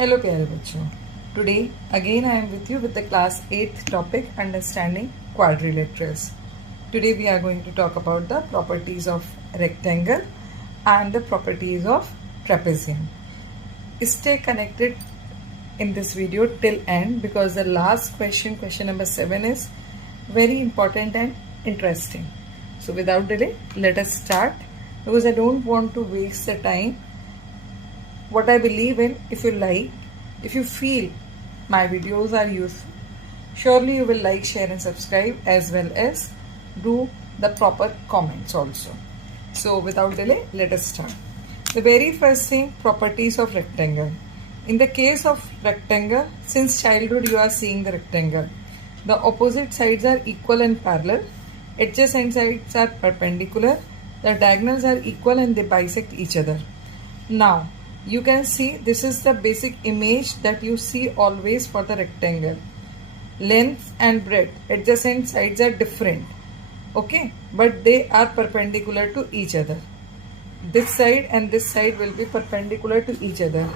Hello प्यारे बच्चों. Today again I am with you with the class 8th topic understanding quadrilaterals. Today we are going to talk about the properties of rectangle and the properties of trapezium. Stay connected in this video till end because the last question number 7 is very important and interesting. So without delay, let us start because I don't want to waste the time. What I believe in, if you like, if you feel my videos are useful, surely you will like, share and subscribe as well as do the proper comments also. So without delay, let us start. The very first thing, properties of rectangle. In the case of rectangle, since childhood you are seeing the rectangle, the opposite sides are equal and parallel, adjacent sides are perpendicular, the diagonals are equal and they bisect each other. Now, you can see this is the basic image that you see always for the rectangle. Length and breadth, adjacent sides are different, okay, but they are perpendicular to each other. This side and this side will be perpendicular to each other.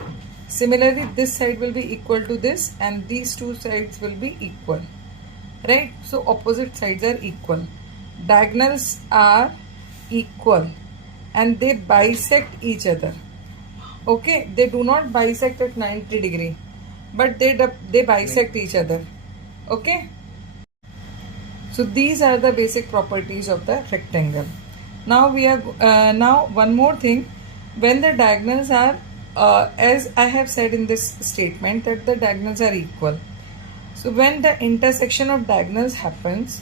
Similarly, this side will be equal to this and these two sides will be equal, right? So opposite sides are equal. Diagonals are equal and they bisect each other. Okay, they do not bisect at 90 degree, but they bisect each other. Okay, so these are the basic properties of the rectangle. Now we are now one more thing. When the diagonals are as I have said in this statement that the diagonals are equal. So when the intersection of diagonals happens,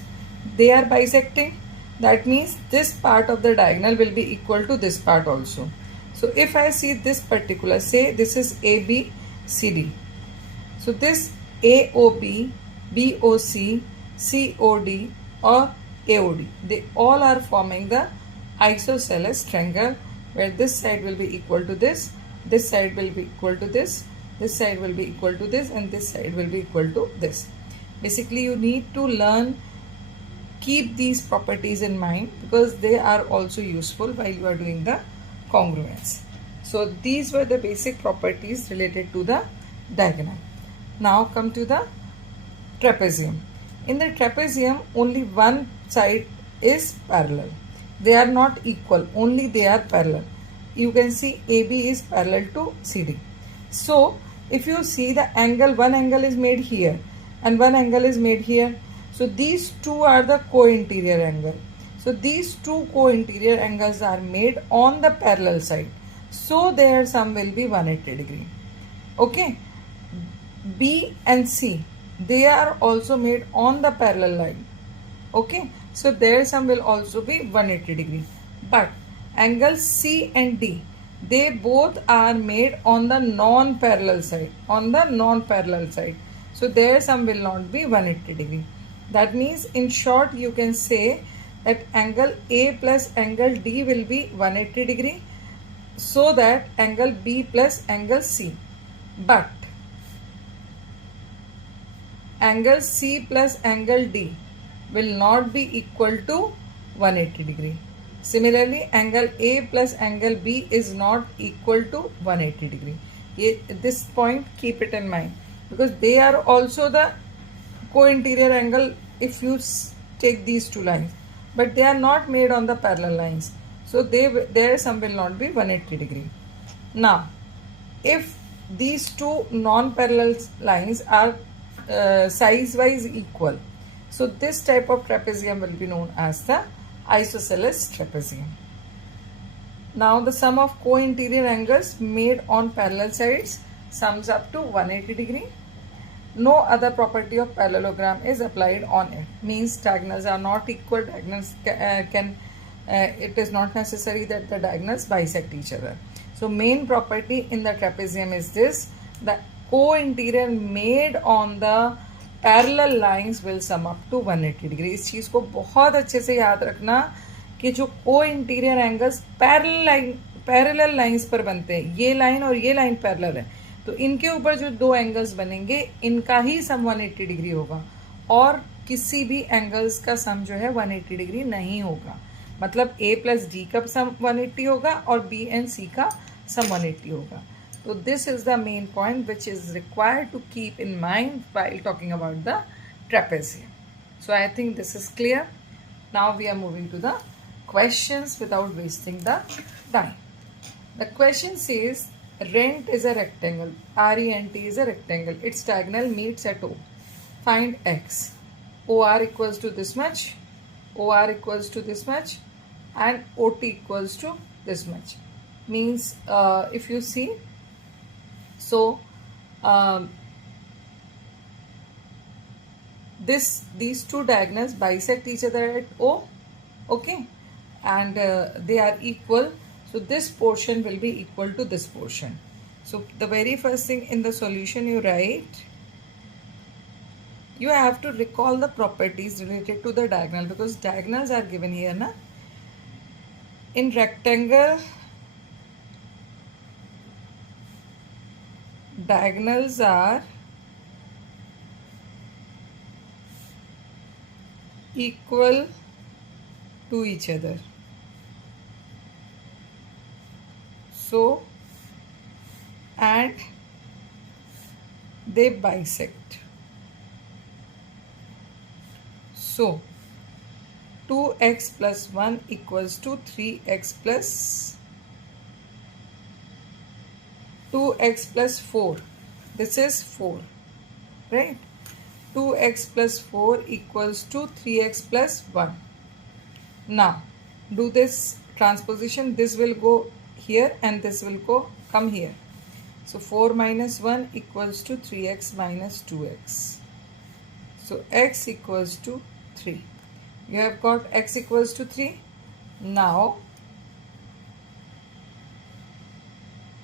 they are bisecting. That means this part of the diagonal will be equal to this part also. So if I see this particular, say this is ABCD. So this AOB, BOC, COD or AOD, they all are forming the isosceles triangle where this side will be equal to this side will be equal to this side will be equal to this and this side will be equal to this. Basically you need to learn, keep these properties in mind because they are also useful while you are doing the congruence. So these were the basic properties related to the diagonal. Now come to the trapezium. In the trapezium, only one side is parallel. They are not equal, only they are parallel. You can see AB is parallel to CD. So if you see the angle, one angle is made here and one angle is made here. So these two are the co-interior angle. So these two co-interior angles are made on the parallel side. So their sum will be 180 degree. Okay. B and C, they are also made on the parallel line. Okay. So their sum will also be 180 degree. But angles C and D, they both are made on the non-parallel side. On the non-parallel side. So their sum will not be 180 degree. That means in short you can say that angle A plus angle D will be 180 degree, so that angle B plus angle C. But angle C plus angle D will not be equal to 180 degree. Similarly, angle A plus angle B is not equal to 180 degree. This point keep it in mind because they are also the co-interior angle if you take these two lines. But they are not made on the parallel lines. So their sum will not be 180 degree. Now, if these two non-parallel lines are size-wise equal, so this type of trapezium will be known as the isosceles trapezium. Now, the sum of co-interior angles made on parallel sides sums up to 180 degree. No other property of parallelogram is applied on it. Means diagonals are not equal. Diagonals it is not necessary that the diagonals bisect each other. So main property in the trapezium is this: the co-interior made on the parallel lines will sum up to 180 degree. इस चीज को बहुत अच्छे से याद रखना कि जो co-interior angles parallel lines पर बनते हैं, ये लाइन और ये लाइन parallel है, तो इनके ऊपर जो दो एंगल्स बनेंगे इनका ही सम 180 डिग्री होगा और किसी भी एंगल्स का सम जो है 180 डिग्री नहीं होगा. मतलब A प्लस D का सम 180 होगा और B एंड C का सम 180 होगा. So this is the main point which is required to keep in mind while talking about the trapezium. So I think this is clear. Now we are moving to the questions without wasting the time. The question says rent is a rectangle. RENT is a rectangle. Its diagonal meets at O. Find X. OR equals to this much. OR equals to this much. And OT equals to this much. Means if you see, so these two diagonals bisect each other at O, okay, and they are equal. So this portion will be equal to this portion. So the very first thing in the solution you write, you have to recall the properties related to the diagonal, because diagonals are given here, na? In rectangle, diagonals are equal to each other. So, and they bisect. So, 2x plus 1 equals to 3x plus 2x plus 4. This is 4, right? 2x plus 4 equals to 3x plus 1. Now, do this transposition. This will go here and this will come here. So, 4 minus 1 equals to 3x minus 2x. So, x equals to 3. You have got x equals to 3. Now,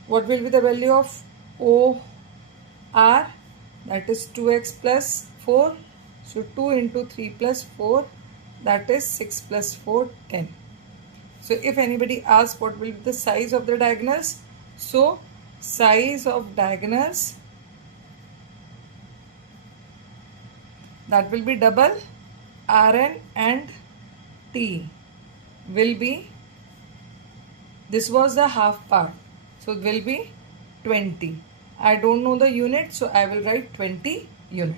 what will be the value of OR? That is 2x plus 4. So 2 into 3 plus 4, that is 6 plus 4, 10. So if anybody asks what will be the size of the diagonals, so size of diagonals, that will be double. Rn and T will be, this was the half part, so it will be 20. I don't know the unit, so I will write 20 unit.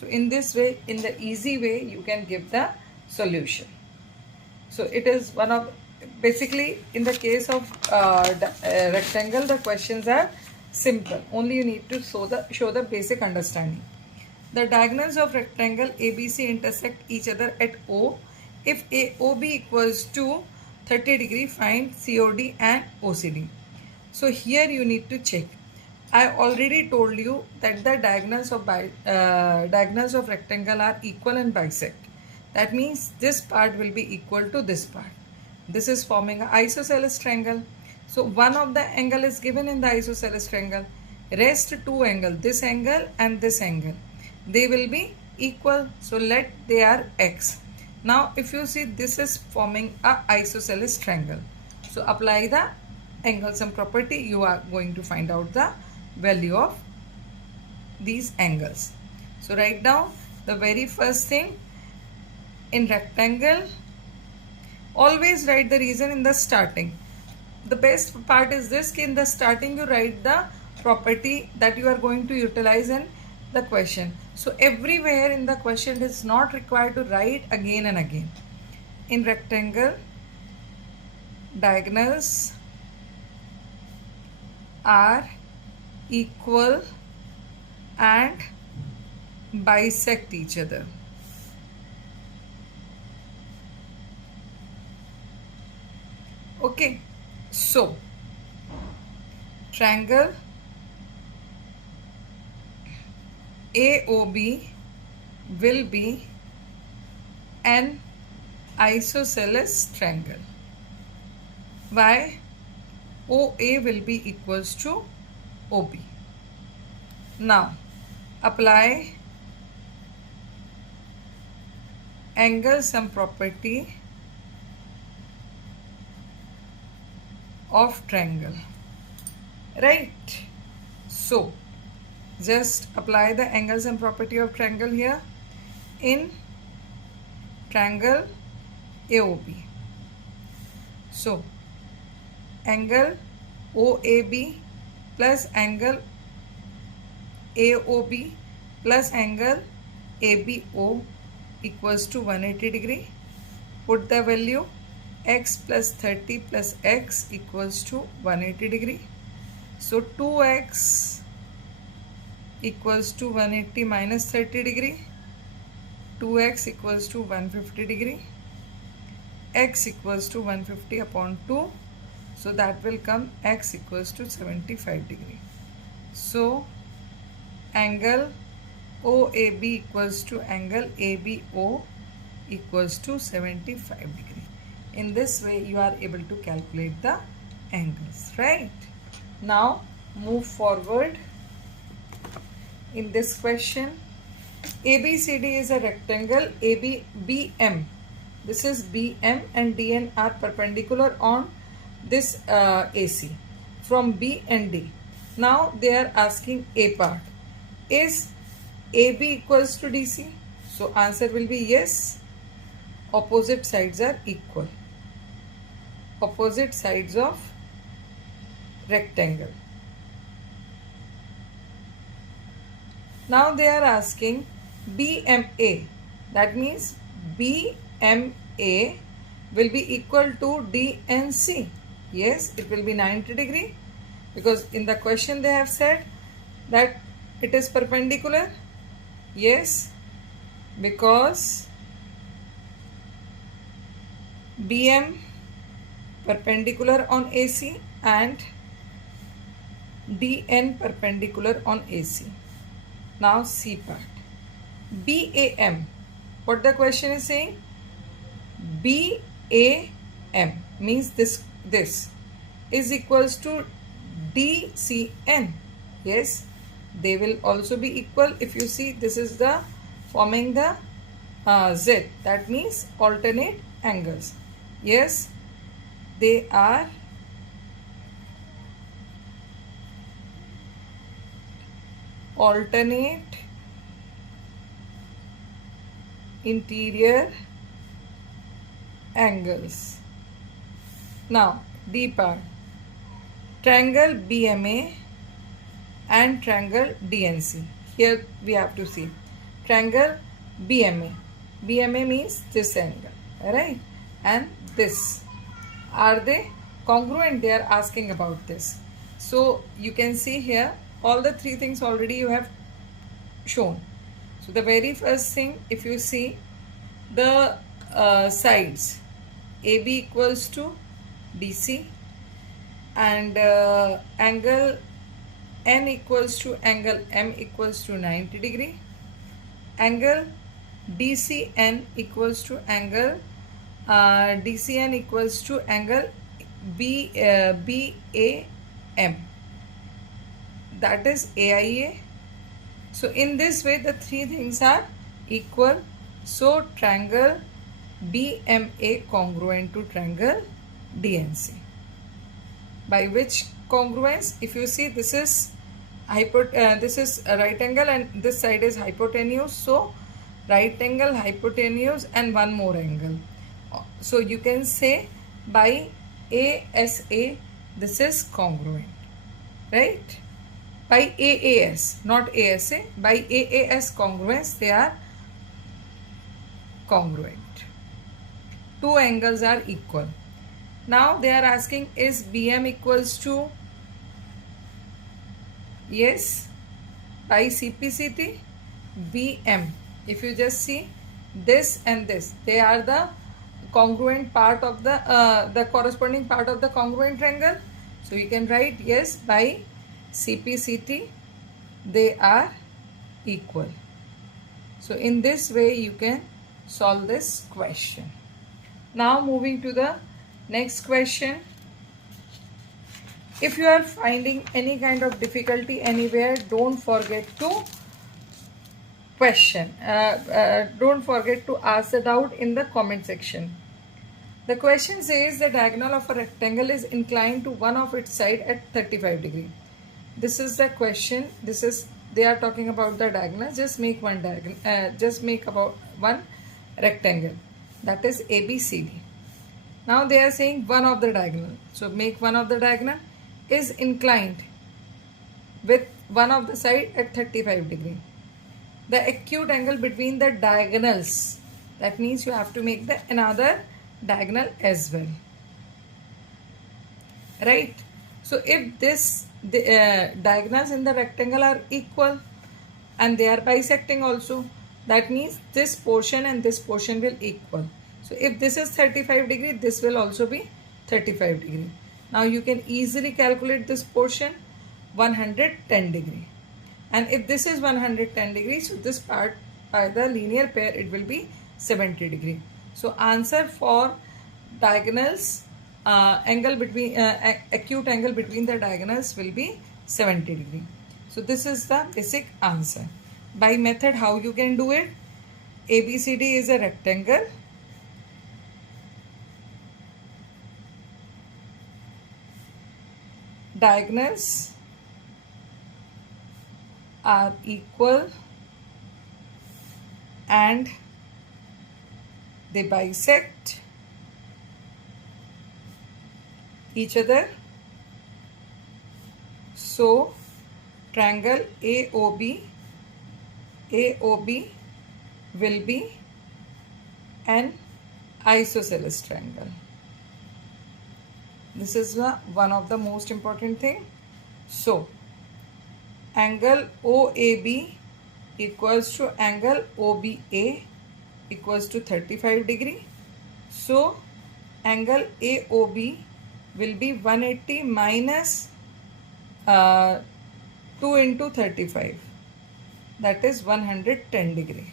So in this way, in the easy way, you can give the solution. So it is one of, basically in the case of rectangle, the questions are simple. Only you need to show the basic understanding. The diagonals of rectangle ABC intersect each other at O. If AOB equals to 30 degree, find COD and OCD. So here you need to check. I already told you that the diagonals of rectangle are equal and bisect. That means this part will be equal to this part. This is forming an isosceles triangle. So one of the angle is given in the isosceles triangle. Rest two angles, this angle and this angle, they will be equal. So let they are x. Now if you see, this is forming a isosceles triangle. So apply the angle sum property. You are going to find out the value of these angles. So write down the very first thing in rectangle. Always write the reason in the starting. The best part is this, in the starting you write the property that you are going to utilize in the question. So everywhere in the question it is not required to write again and again. In rectangle, diagonals are equal and bisect each other. Okay, so triangle AOB will be an isosceles triangle. Why? OA will be equals to OB. Now apply angle sum property of triangle, right? So just apply the angle sum property of triangle here in triangle AOB. So angle OAB plus angle AOB plus angle ABO equals to 180 degree. Put the value x plus 30 plus x equals to 180 degree. So 2x equals to 180 minus 30 degree. 2x equals to 150 degree. X equals to 150 upon 2. So that will come x equals to 75 degree. So angle OAB equals to angle ABO equals to 75 degree. In this way you are able to calculate the angles, right? Now move forward. In this question, ABCD is a rectangle, BM. This is BM and DN are perpendicular on this AC from B and D. Now they are asking A part. Is AB equals to DC? So answer will be yes. Opposite sides are equal. Opposite sides of rectangle. Now they are asking BMA. That means BMA will be equal to DNC. Yes, it will be 90 degree because in the question they have said that it is perpendicular. Yes, because BM perpendicular on AC and DN perpendicular on AC. Now C part. BAM. What the question is saying? BAM means this is equals to DCN. Yes, they will also be equal. If you see, this is the forming the Z. That means alternate angles. Yes, they are alternate interior angles. Now D part. Triangle BMA and triangle DNC. Here we have to see triangle BMA. BMA means this angle, right? And this. Are they congruent? They are asking about this. So you can see here all the three things already you have shown. So the very first thing, if you see the sides, AB equals to DC and angle N equals to angle M equals to 90 degree. Angle DCN equals to angle DCN equals to angle BAM. That is AIA. So in this way the three things are equal. So triangle BMA congruent to triangle DNC. By which congruence? If you see, this is a right angle and this side is hypotenuse. So right angle, hypotenuse and one more angle. So you can say by ASA this is congruent, right? By AAS, not ASA, by AAS congruence they are congruent. Two angles are equal. Now they are asking, is BM equals to, yes, by CPCT, BM. If you just see this and this, they are the congruent part of the corresponding part of the congruent triangle. So you can write yes, by CPCT they are equal. So in this way you can solve this question. Now moving to the next question. If you are finding any kind of difficulty anywhere, don't forget to question. Don't forget to ask the doubt in the comment section. The question says the diagonal of a rectangle is inclined to one of its side at 35 degree. This is the question. They are talking about the diagonal. Just make one diagonal. Just make about one rectangle. That is ABCD. Now they are saying one of the diagonal. So make one of the diagonal is inclined with one of the side at 35 degree. The acute angle between the diagonals, that means you have to make the another diagonal as well, right? So if this diagonals in the rectangle are equal and they are bisecting also, that means this portion and this portion will equal. So if this is 35 degree, this will also be 35 degree. Now you can easily calculate this portion 110 degree. And if this is 110 degrees, so this part by the linear pair, it will be 70 degree. So answer for diagonals, angle between acute angle between the diagonals will be 70 degree. So this is the basic answer. By method, how you can do it? ABCD is a rectangle. Diagonals are equal and they bisect each other. So triangle AOB will be an isosceles triangle. This is one of the most important thing. So angle OAB equals to angle OBA equals to 35 degree. So angle AOB will be 180 minus 2 into 35, that is 110 degree,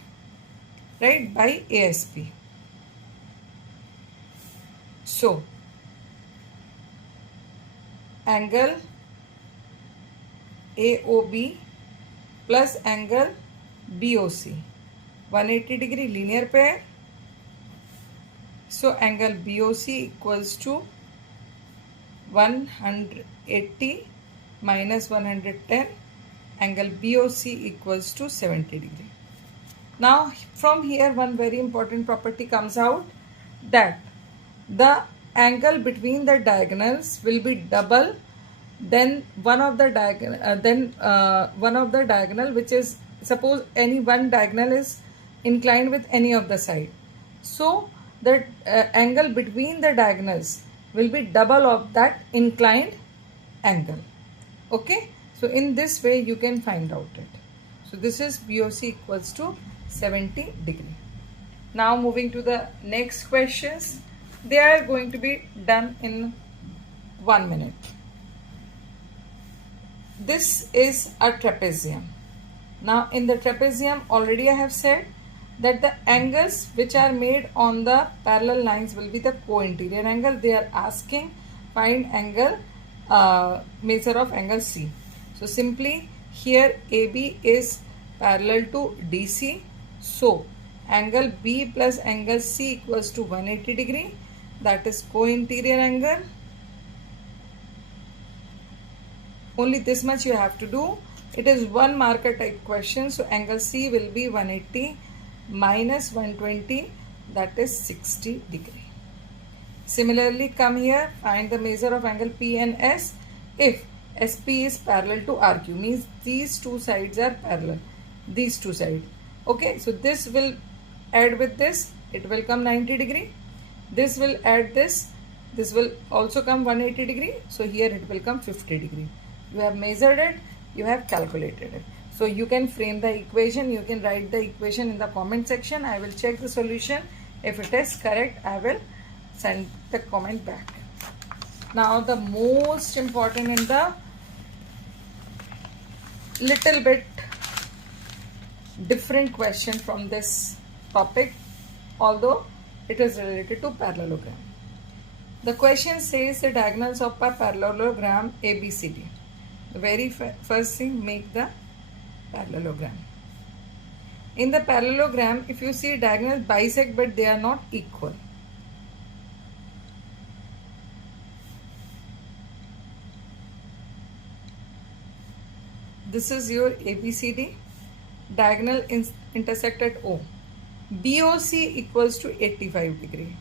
right, by ASP. So angle AOB plus angle BOC, 180 degree linear pair. So angle BOC equals to 180 minus 110, angle BOC equals to 70 degree. Now from here one very important property comes out, that the angle between the diagonals will be double then one of the diagonal, which is, suppose any one diagonal is inclined with any of the side. So the angle between the diagonals will be double of that inclined angle. Okay, so in this way you can find out it. So this is BOC equals to 70 degree. Now moving to the next questions. They are going to be done in 1 minute. This is a trapezium. Now in the trapezium, already I have said that the angles which are made on the parallel lines will be the co-interior angle. They are asking find angle, measure of angle C. So simply here AB is parallel to DC. So angle B plus angle C equals to 180 degree. That is co-interior angle. Only this much you have to do. It is one marker type question. So angle C will be 180 minus 120, that is 60 degree. Similarly, come here, find the measure of angle P and S if SP is parallel to RQ, means these two sides are parallel, these two sides. Okay, so this will add with this, it will come 90 degree. This will add this will also come 180 degree. So here it will come 50 degree. You have measured it, you have calculated it. So you can frame the equation, you can write the equation in the comment section. I will check the solution. If it is correct, I will send the comment back. Now the most important in the little bit different question from this topic, although it is related to parallelogram. The question says the diagonals of a parallelogram ABCD. The very first thing, make the parallelogram. In the parallelogram, if you see diagonals bisect but they are not equal. This is your ABCD. Diagonal intersect at O. BOC equals to 85 degree.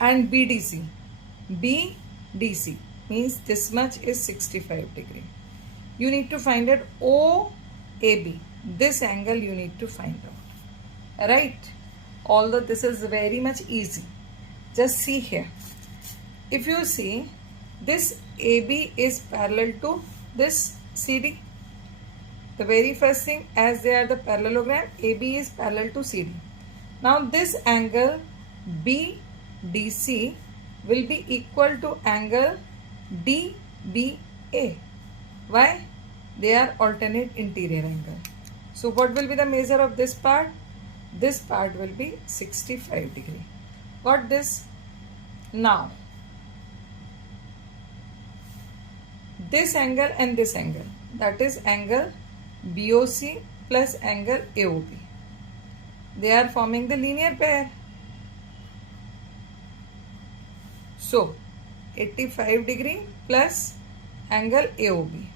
And BDC means this much is 65 degree. You need to find out OAB. This angle you need to find out. Right? Although this is very much easy. Just see here. If you see, this AB is parallel to this CD. The very first thing, as they are the parallelogram, AB is parallel to CD. Now this angle BDC will be equal to angle DBA. Why? They are alternate interior angle. So what will be the measure of this part? This part will be 65 degree. Got this? Now, this angle and this angle, that is angle BOC plus angle AOB. They are forming the linear pair. So, 85 degree plus angle AOB.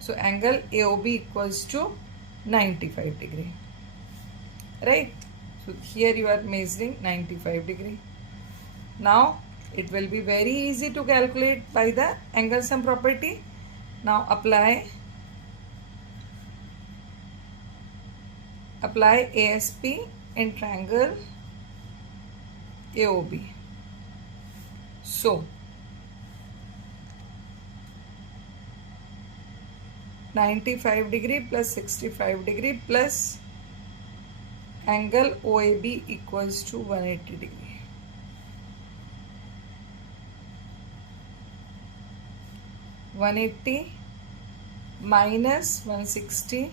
So, angle AOB equals to 95 degree. Right? So, here you are measuring 95 degree. Now, it will be very easy to calculate by the angle sum property. Now, apply ASP in triangle AOB. So, 95 degree plus 65 degree plus angle OAB equals to 180 degree. 180 minus 160.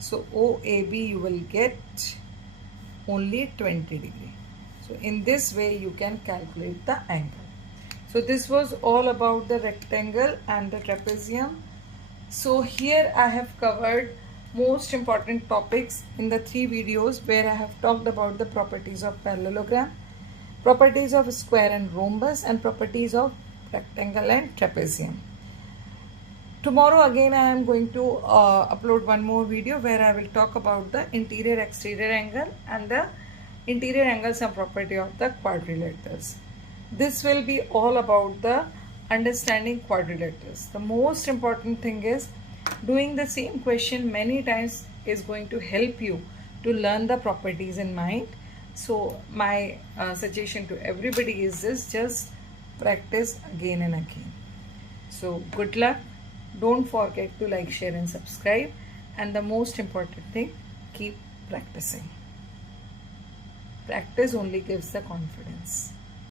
So OAB you will get only 20 degree. So in this way you can calculate the angle. So this was all about the rectangle and the trapezium. So here I have covered most important topics in the 3 videos where I have talked about the properties of parallelogram, properties of square and rhombus, and properties of rectangle and trapezium. Tomorrow again I am going to upload one more video where I will talk about the interior exterior angle and the interior angle sum property of the quadrilaterals. This will be all about the understanding quadrilaterals. The most important thing is doing the same question many times is going to help you to learn the properties in mind. So my suggestion to everybody is this: just practice again and again. So good luck. Don't forget to like, share and subscribe. And the most important thing, keep practicing. Practice only gives the confidence.